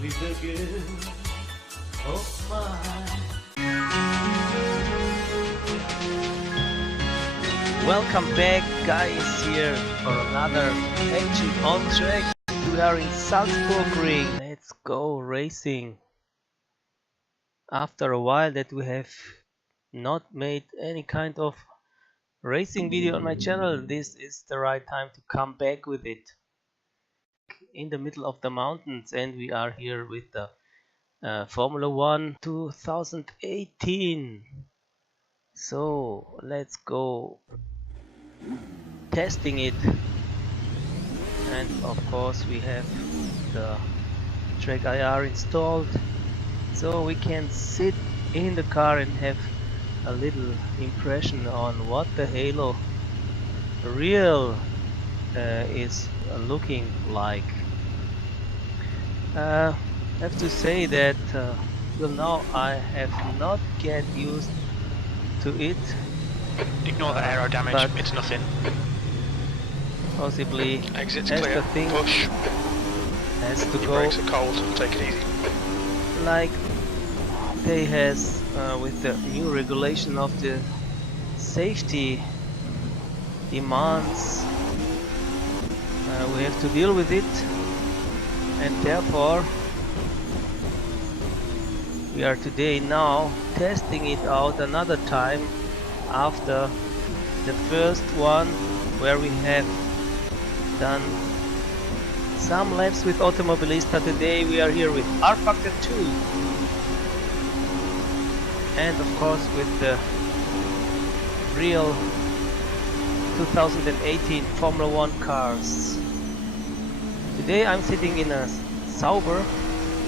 with a girl of mine. Welcome back, guys, here for another action on track. We are in Salzburgring. Let's go racing. After a while that we have not made any kind of racing video on my channel, this is the right time to come back with it. In the middle of the mountains, and we are here with the Formula 1 2018. So let's go testing it. And of course we have the track IR installed, so we can sit in the car and have a little impression on what the H.A.L.O real is looking like. I have to say that till now I have not get used to it. Ignore the aero damage, it's nothing. Possibly Exit's as clear, the thing push. has to Your go brakes are cold, take it easy. like they has with the new regulation of the safety demands. We have to deal with it, and therefore we are today now testing it out another time after the first one, where we have done some laps with Automobilista. Today we are here with rfactor2, and of course with the real 2018 Formula 1 cars. Today I'm sitting in a Sauber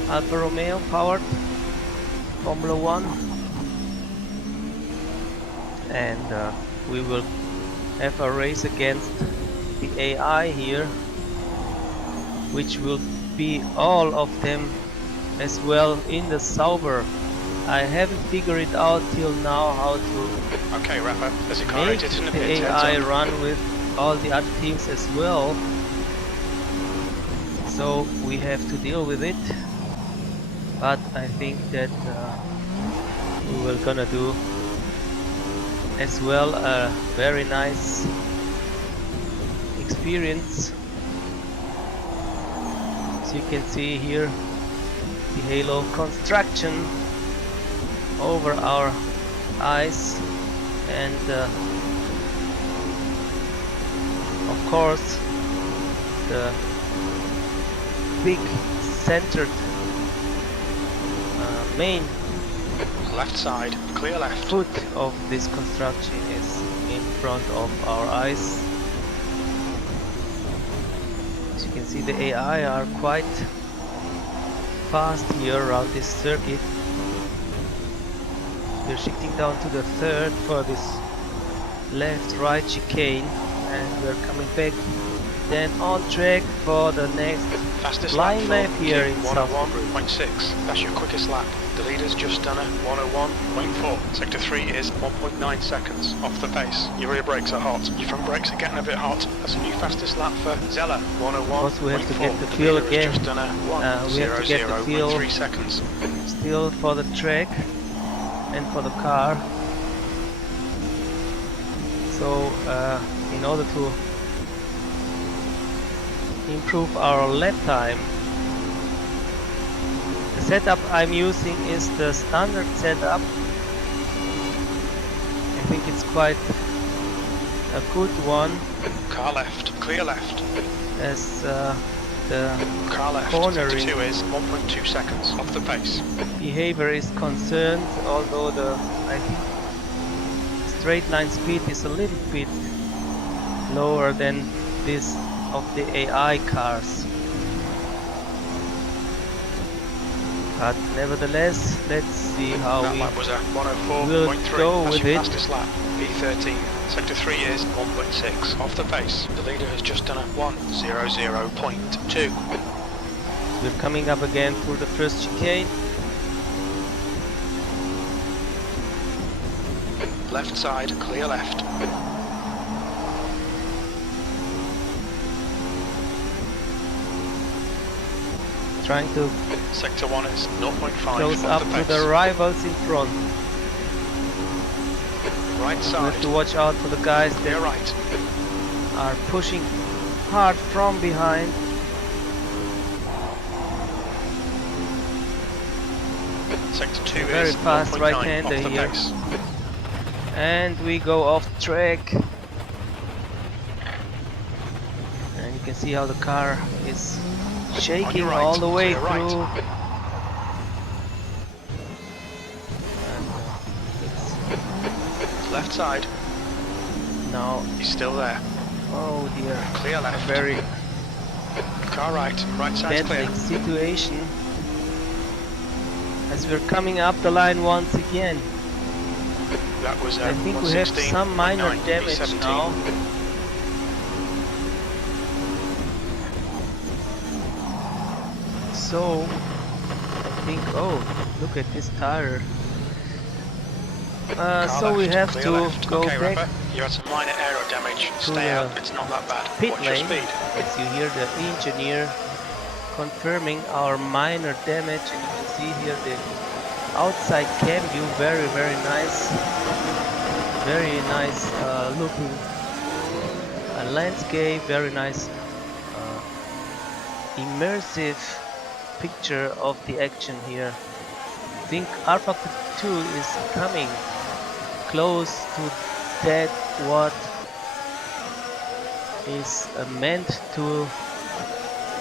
Alfa Romeo powered Formula 1, and we will have a race against the AI here, which will be all of them as well in the Sauber. I haven't figured it out till now how to Okay, Rafa, there's a car make exit in the the pit. AI run with all the other teams as well, so we have to deal with it. But I think that we will gonna do as well a very nice experience. As you can see here, the H.A.L.O construction over our eyes, and of course the big centered main Left side, clear left. foot of this construction is in front of our eyes. As you can see, the AI are quite fast here around this circuit. We're shifting down to the third for this left-right chicane, and we're coming back then on track for the next Fastest line lap lap here in Salzburg. 101.6. That's your quickest lap. The leader's just done a 101.4. Sector 3 is 1.9 seconds off the pace. Your rear brakes are hot. Your front brakes are getting a bit hot. That's a new fastest lap for Zella. 101.4. Also, we have to get the feel leader again. has just done a We have to get the feel 1:00.3 seconds. still for the track and for the car. So in order to improve our lap time, the setup I'm using is the standard setup. I think it's quite a good one, Car left, clear left. as the Car left. cornering Sector 2 is 1.2 seconds off the pace. behavior is concerned, although the I think straight line speed is a little bit lower than this of the AI cars. But nevertheless, let's see how That we lap was a will 1:04.3. go That's with your it. fastest lap. B13. Sector 3 is 1.6 off the pace. The leader has just done a 1:00.2. We're coming up again through the first chicane. Left side, clear left. trying to Sector 1 is 0.5 close off up the to pace. the rivals in front. Right We side. have to watch out for the guys Clear that right. are pushing hard from behind. Sector 2 Very is fast 0.9 right-hander off the here. pace. And we go off track. And you can see how the car is On shaking your right, all the way clear right. through. And it's Left side. now, He's still there. oh dear, Clear a left. very Car right. Right side's clear. battling situation. As we're coming up the line once again. That was I think we have some minor 116.9, damage B17. now. So, I think, oh, look at this tire. So we left, have clear to left. go okay, back Rapper, you had some minor aero damage. to Stay the out, it's not that bad. pit Watch your lane. speed. As you hear the engineer confirming our minor damage, and you can see here the outside cam view, very nice, looking landscape, very nice immersive picture of the action here. I think rfactor2 is coming close to that what is meant to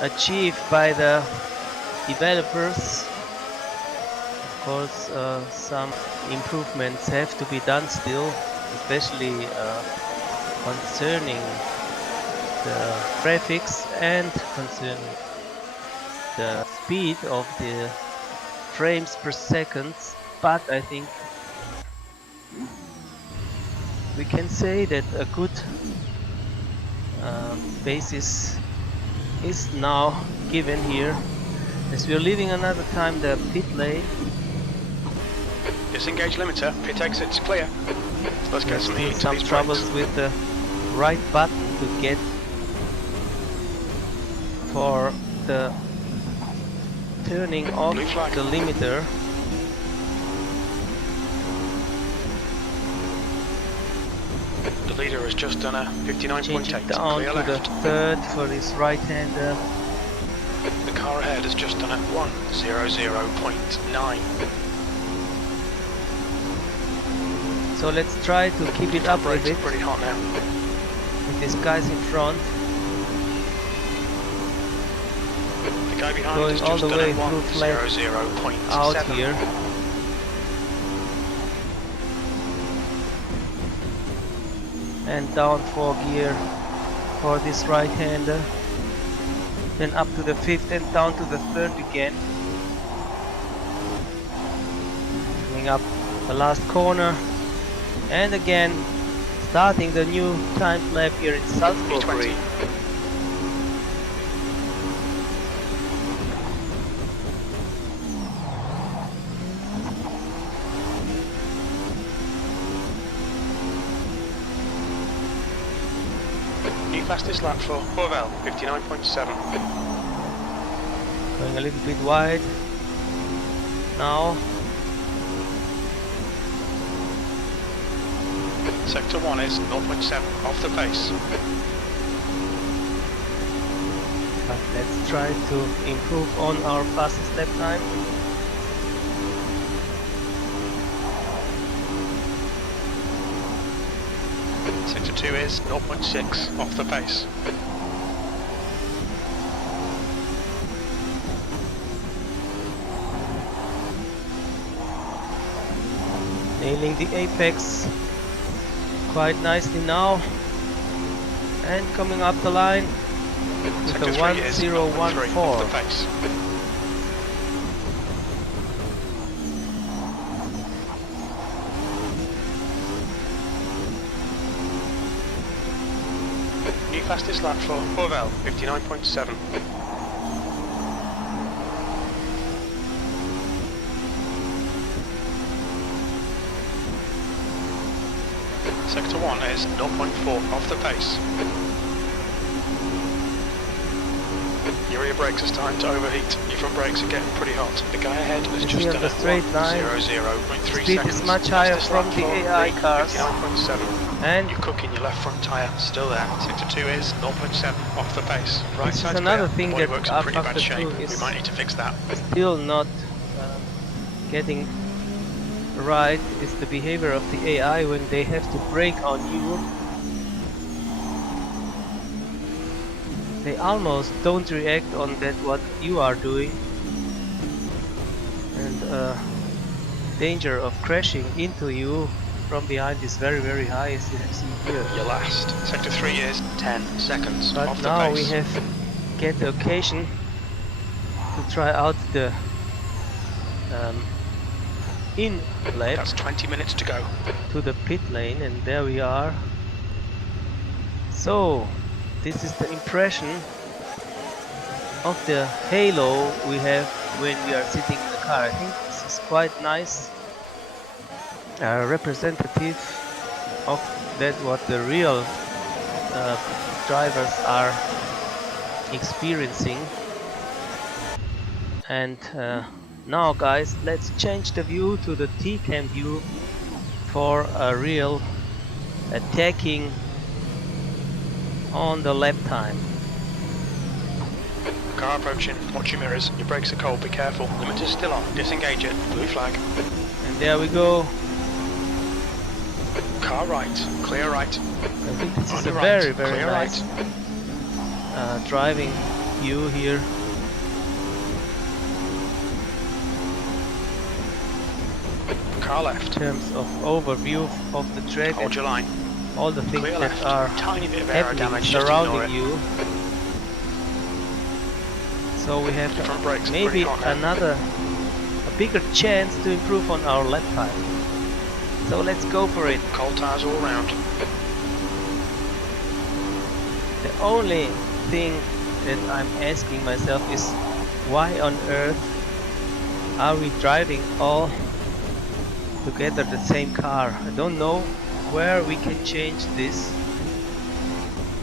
achieve by the developers. Of course, some improvements have to be done still, especially concerning the graphics and concerning the speed of the frames per second. But I think we can say that a good basis is now given here, as we are leaving another time the pit lane. Disengage limiter, pit exit's clear. Let's get some heat to Some these troubles brakes. with the right button to get for the turning off Blue flag. the limiter. The leader has just done a 59.8. Changing down Clear to the left. third for this right-hander. The car ahead has just done a 100.9. So let's try to keep it up a Brakes bit are pretty hot now. with these guys in front. The guy behind Going has all just the done way a through flat 100.7. out here. And down 4 gear for this right-hander. Then up to the 5th and down to the 3rd again. Coming up the last corner. And again starting the new time lap here in Salzburgring. New fastest lap for H.A.L.O, 59.7. Going a little bit wide now. Sector 1 is 0.7 off the pace. But let's try to improve on our fastest lap time. Sector 2 is 0.6 off the pace. Nailing the apex quite nicely now. And coming up the line with Sector the 3 is 0.3 off the 1014. pace. New fastest lap for H.A.L.O, 59.7. Sector 1 is 0.4 off the pace. You're Your rear brakes are starting to overheat. Your front brakes are getting pretty hot. The guy ahead has You just see on done the a straight line, 1:00.3 speed seconds. is much higher Fastest from lap the for AI Lee, cars. 59.7. And You're cooking your left front tyre, still there. Sector 2 is 0.7 off the pace. Right this is side's another clear. thing The that bodywork's in pretty bad shape. rfactor2 We is might need to fix that. still not getting right, is the behavior of the AI when they have to brake on you. They almost don't react on that what you are doing, and danger of crashing into you from behind is very high, as you have seen here. Your last. Sector 3 is 10 seconds But off the now pace. we have get the occasion to try out the in lap That's 20 minutes to go. to the pit lane, and there we are. So this is the impression of the halo we have when we are sitting in the car. I think this is quite nice, representative of that what the real drivers are experiencing. And now guys, let's change the view to the T-cam view for a real attacking on the lap time. Car approaching, watch your mirrors, your brakes are cold, be careful. Limiter's still on, disengage it, blue flag. And there we go. Car right, clear right. I think this On is a your right, very clear nice right. driving view here. Car In left, terms of overview of the track hold and your line. all the things Clear that left, are tiny bit of aero happening damage, just ignore surrounding it. you. So we have Your front brakes are maybe pretty hot now. a bigger chance to improve on our lap time. So let's go for it. Cold tyres all round. The only thing that I'm asking myself is, why on earth are we driving all together the same car? I don't know where we can change this.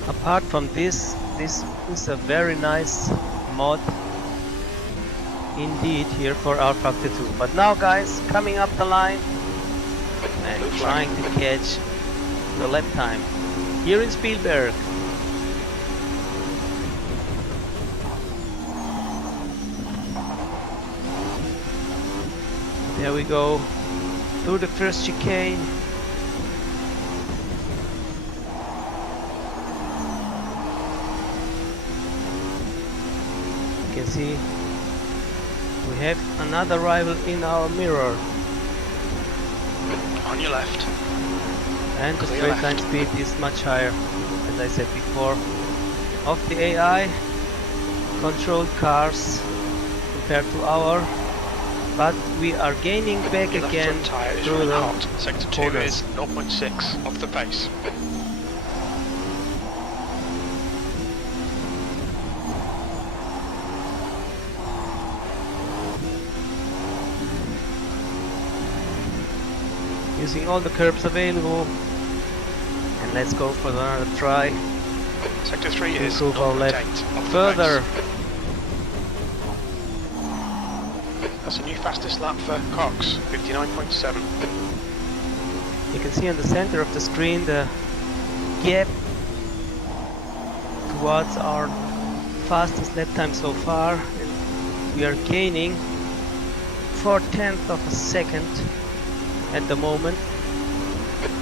Apart from this is a very nice mod indeed here for rfactor2. But now guys, coming up the line and trying to catch the lap time here in Spielberg. There we go, through the first chicane. You can see we have another rival in our mirror. On your left. And the Clear straight line left. speed is much higher, as I said before, of the AI controlled cars compared to our, but we are gaining back Your left again front tyre is through running the hot. Sector 2 corners. is 0.6 off the pace. Using all the curbs available, and let's go for another try. Sector 3 is Improve our 0.8 lap off the further. pace. That's a new fastest lap for Cox, 59.7. You can see on the center of the screen the gap towards our fastest lap time so far, and we are gaining 4/10 of a second at the moment.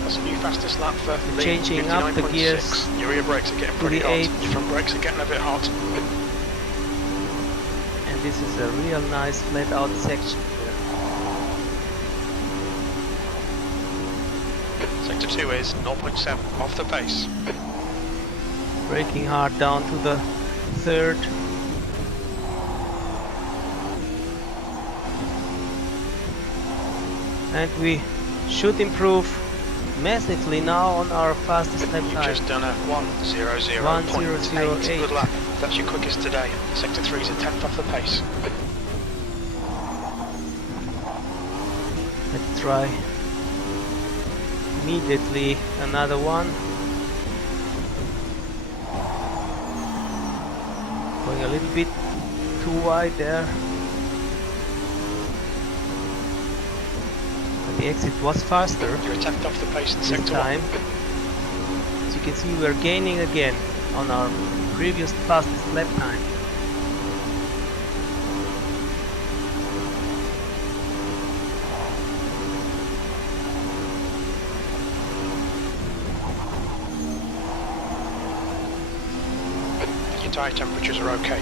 That's a new fastest lap for Lee, Changing up the 59.6. gears Your rear brakes are getting to pretty the hot. 8. Your front brakes are getting a bit hot. And this is a real nice flat out section here. Sector 2 is 0.7 off the pace. Braking hard down to the third. And we should improve massively now on our fastest lap You've time. just done a 1:00.8. Good lap. That's your quickest today. Sector 3 is a 10th off the pace. Let's try immediately another one. Going a little bit too wide there. But the exit was faster You're 10th off the pace in this sector time. As you can see, we're gaining again on our previous fastest lap time. Your tyre temperatures are okay.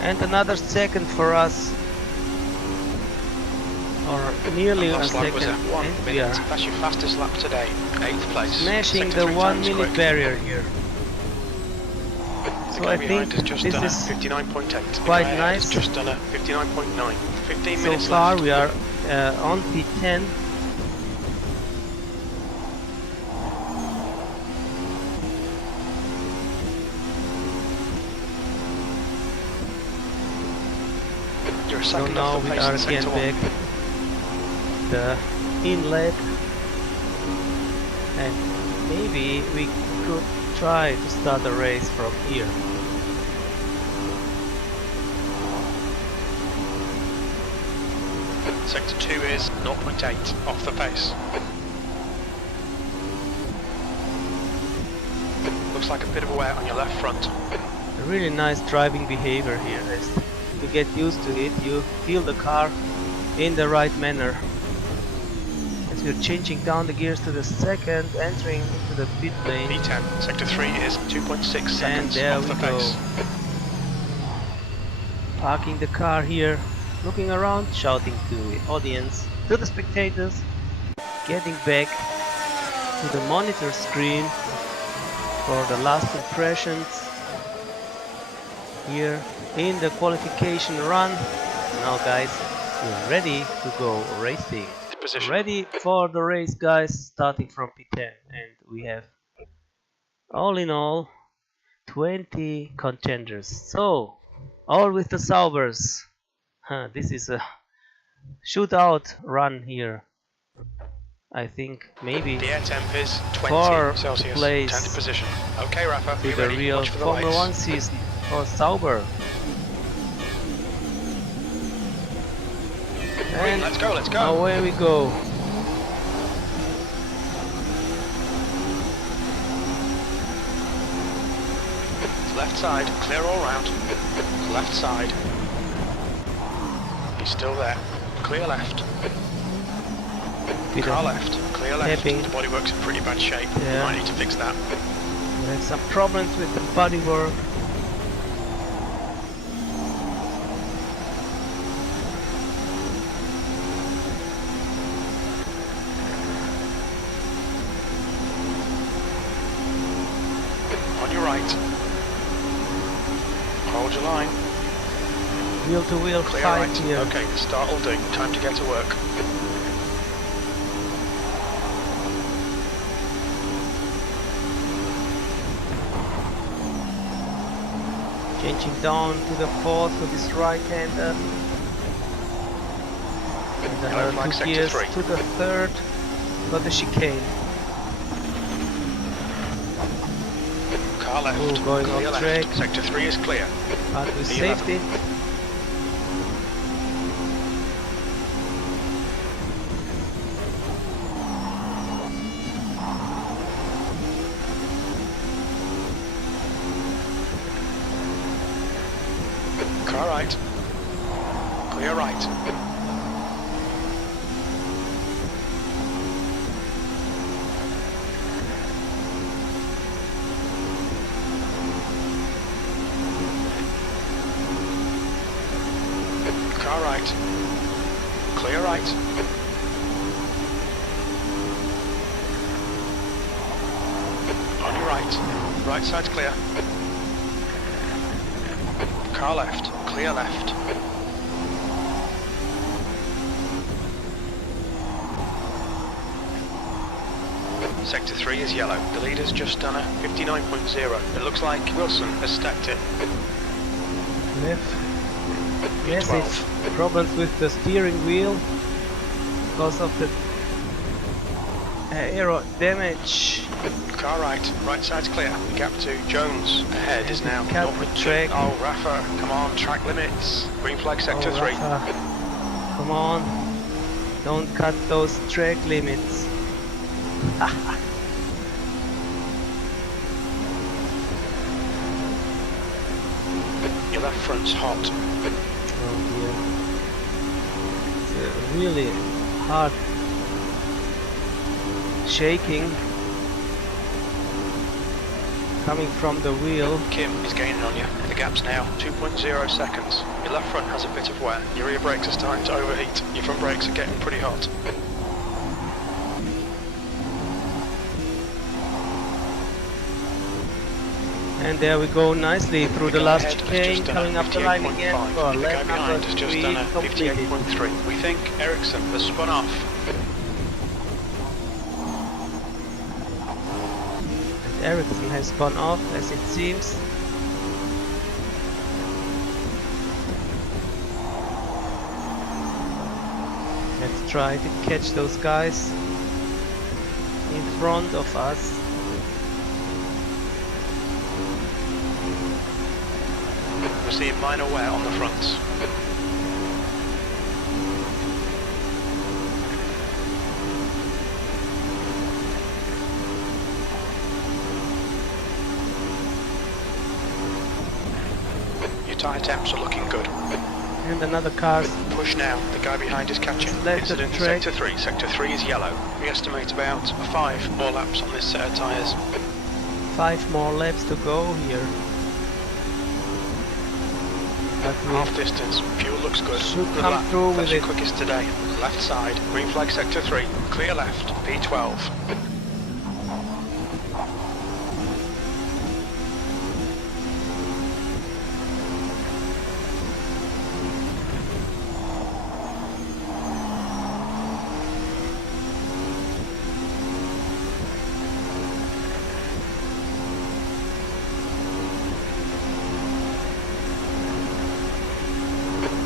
And another second for us, or nearly a Last lap second, was at 1 and we minute. are That's your fastest lap today. 8th place. smashing Sector the 3 1 times minute quick. barrier here. The So guy I behind think has just this done a is 59.8. quite The guy ahead has nice. just done a 59.9. 15 So minutes far left. we are on P10. You're a So second now off the we pace are in again sector 1. back the inlet, and maybe we could try to start the race from here. Sector 2 is 0.8 off the pace. Looks like a bit of a wear on your left front. A really nice driving behavior here. As you get used to it, you feel the car in the right manner. As we're changing down the gears to the second, entering into the pit lane, P10, sector 3 is 2.6 and seconds there off we the go. pace. Parking the car here, looking around, shouting to the audience, to the spectators, getting back to the monitor screen for the last impressions here in the qualification run. Now guys, we're ready to go racing. Position. Ready for the race, guys, starting from P10, and we have all in all 20 contenders. So all with the Saubers. This is a shootout run here. I think maybe The air temp is 20 for Celsius, place 10th position. Okay, Rafa, to be the ready. real Watch for the Formula lights. 1 season for Sauber. And Let's go, let's go. away we go. Left side, clear all round. Left side. He's still there. Clear left. Bit Car of left, clear left. tapping. The bodywork's in pretty bad shape. Yeah. Might need to fix that. We have some problems with the bodywork. On your right. Hold your line. Wheel to wheel Clear fight right. here. Okay, the start will do. Time to get to work. Changing down to the fourth with his right hander. And Yellow flag, another 2 sector gears 3. to the third for the chicane. Car left. Oh, going clear off left. track. Sector 3 is clear. But with P11. safety. Car right. Clear right. Car right. Clear right. On your right. Right side's clear. Car left. Clear left. Sector 3 is yellow. The leader's just done a 59.0. It looks like Wilson has stacked it. Yes, P12. it's problems with the steering wheel because of the aero damage. Car right, right side's clear. The gap to Jones ahead is now cut the 0.2. track. Oh, Rafa, come on, track limits. Green flag sector 3. Rafa, come on, don't cut those track limits. Your left front's hot. Oh dear. It's really hard shaking coming from the wheel. Kim is gaining on you. The gap's now 2.0 seconds. Your left front has a bit of wear. Your rear brakes are starting to overheat. Your front brakes are getting pretty hot. And there we go nicely through the last Ahead has chicane, just done coming a up the line again 58.5. for The guy lap number behind has just 3 done a completed. 58.3. We think Ericsson has spun off. And Ericsson has gone off, as it seems. Let's try to catch those guys in front of us. We're seeing minor wear on the fronts. Your tyre temps are looking good. And another car. Push now, the guy behind is catching. Left of Incident in track. sector 3. Sector 3 is yellow. We estimate about 5 more laps on this set of tyres. 5 more laps to go here. But we Half distance, fuel looks good. should Good come lap. through That's with your it. quickest today. Left side, green flag sector 3. Clear left, P12.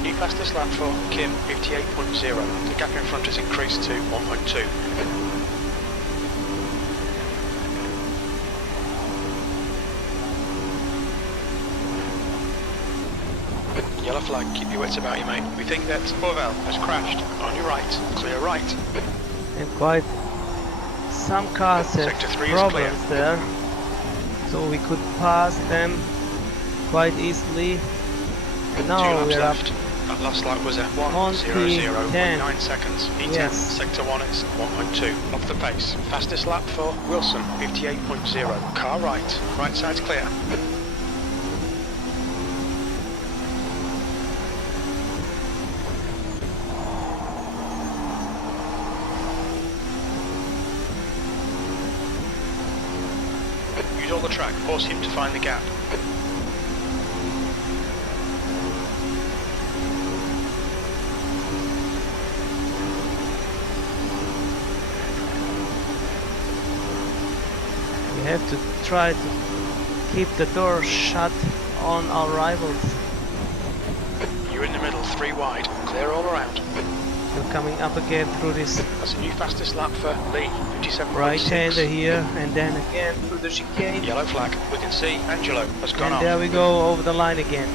New fastest lap for Kim, 58.0. The gap in front has increased to 1.2. Yellow flag, keep your wits about you, mate. We think that H.A.L.O has crashed. On your right, clear right. And quite some cars have Sector 3 is problems clear. there, so we could pass them quite easily. And 2 now laps we're up. left. That last lap was at On P10. 1:00.9 seconds. P10, Yes. sector 1 is 1.2. Off the pace. Fastest lap for Wilson, 58.0. Car right. Right side's clear. Use all the track. Force him to find the gap. We have to try to keep the door shut on our rivals. You're in the middle, 3 wide. Clear all around. We're coming up again through this That's a new fastest lap for Lee, 57.6. right-hander here, and then again through the chicane. Yellow flag. We can see Angelo has gone And off. there we go over the line again.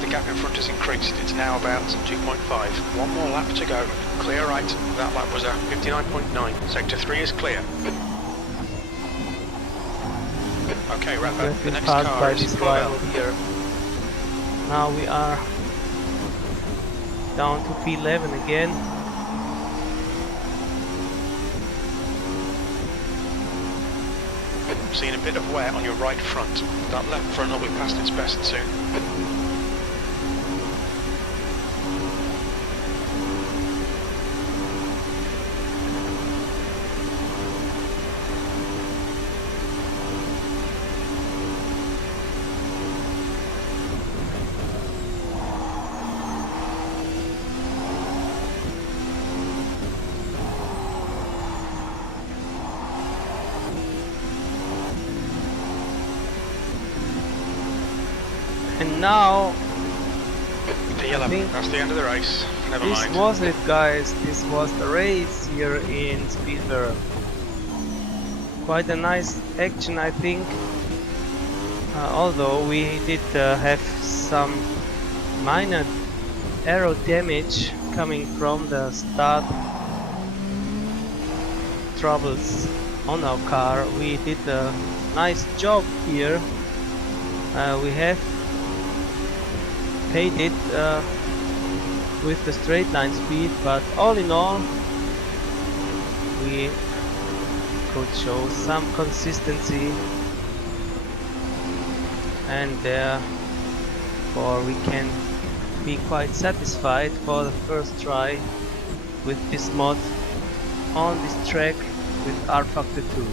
The gap in front has increased. It's now about 2.5. 1 more lap to go. Clear right. That lap was at 59.9. Sector 3 is clear. Okay, Rafa. We've The been next passed car by is this Qualy. rival here. Now we are down to P11 again. Seeing a bit of wear on your right front. That left front will be past its best soon. And now P11. think- That's the end of the race. Never This mind. was it, guys. This was the race here in Spielberg. Quite a nice action, I think. Although we did have some minor aero damage coming from the start troubles on our car, we did a nice job here. We have paid it with the straight line speed, but all in all we could show some consistency, and therefore we can be quite satisfied for the first try with this mod on this track with rfactor2.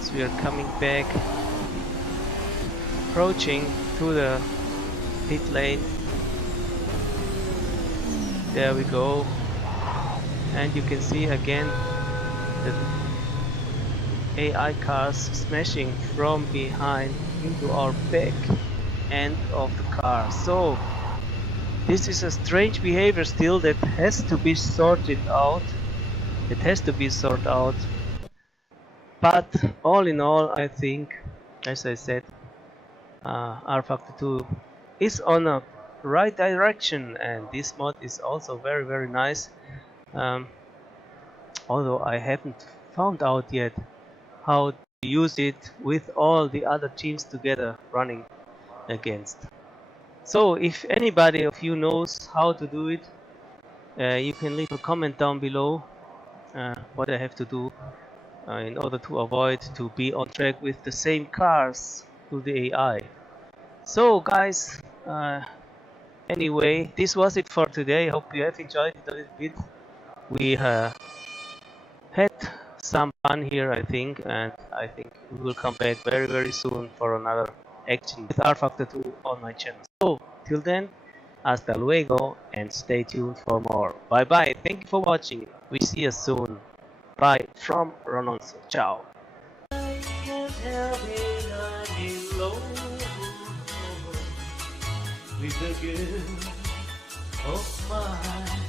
So we are coming back, approaching to the pit lane. There we go, and you can see again the AI cars smashing from behind into our back end of the car. So this is a strange behavior still that has to be sorted out. It has to be sorted out. But all in all, I think, as I said, rfactor2 is on a right direction, and this mod is also very nice. Although I haven't found out yet how to use it with all the other teams together running against. So if anybody of you knows how to do it, you can leave a comment down below what I have to do in order to avoid to be on track with the same cars to the AI. So guys, anyway, this was it for today. Hope you have enjoyed it a little bit. We had some fun here, I think, and I think we will come back very soon for another action with rfactor2 on my channel. So till then, hasta luego, and stay tuned for more. Bye bye. Thank you for watching. We see you soon. Bye from Ronaldo. Ciao. I can't help it, I'm in love with the girl of mine.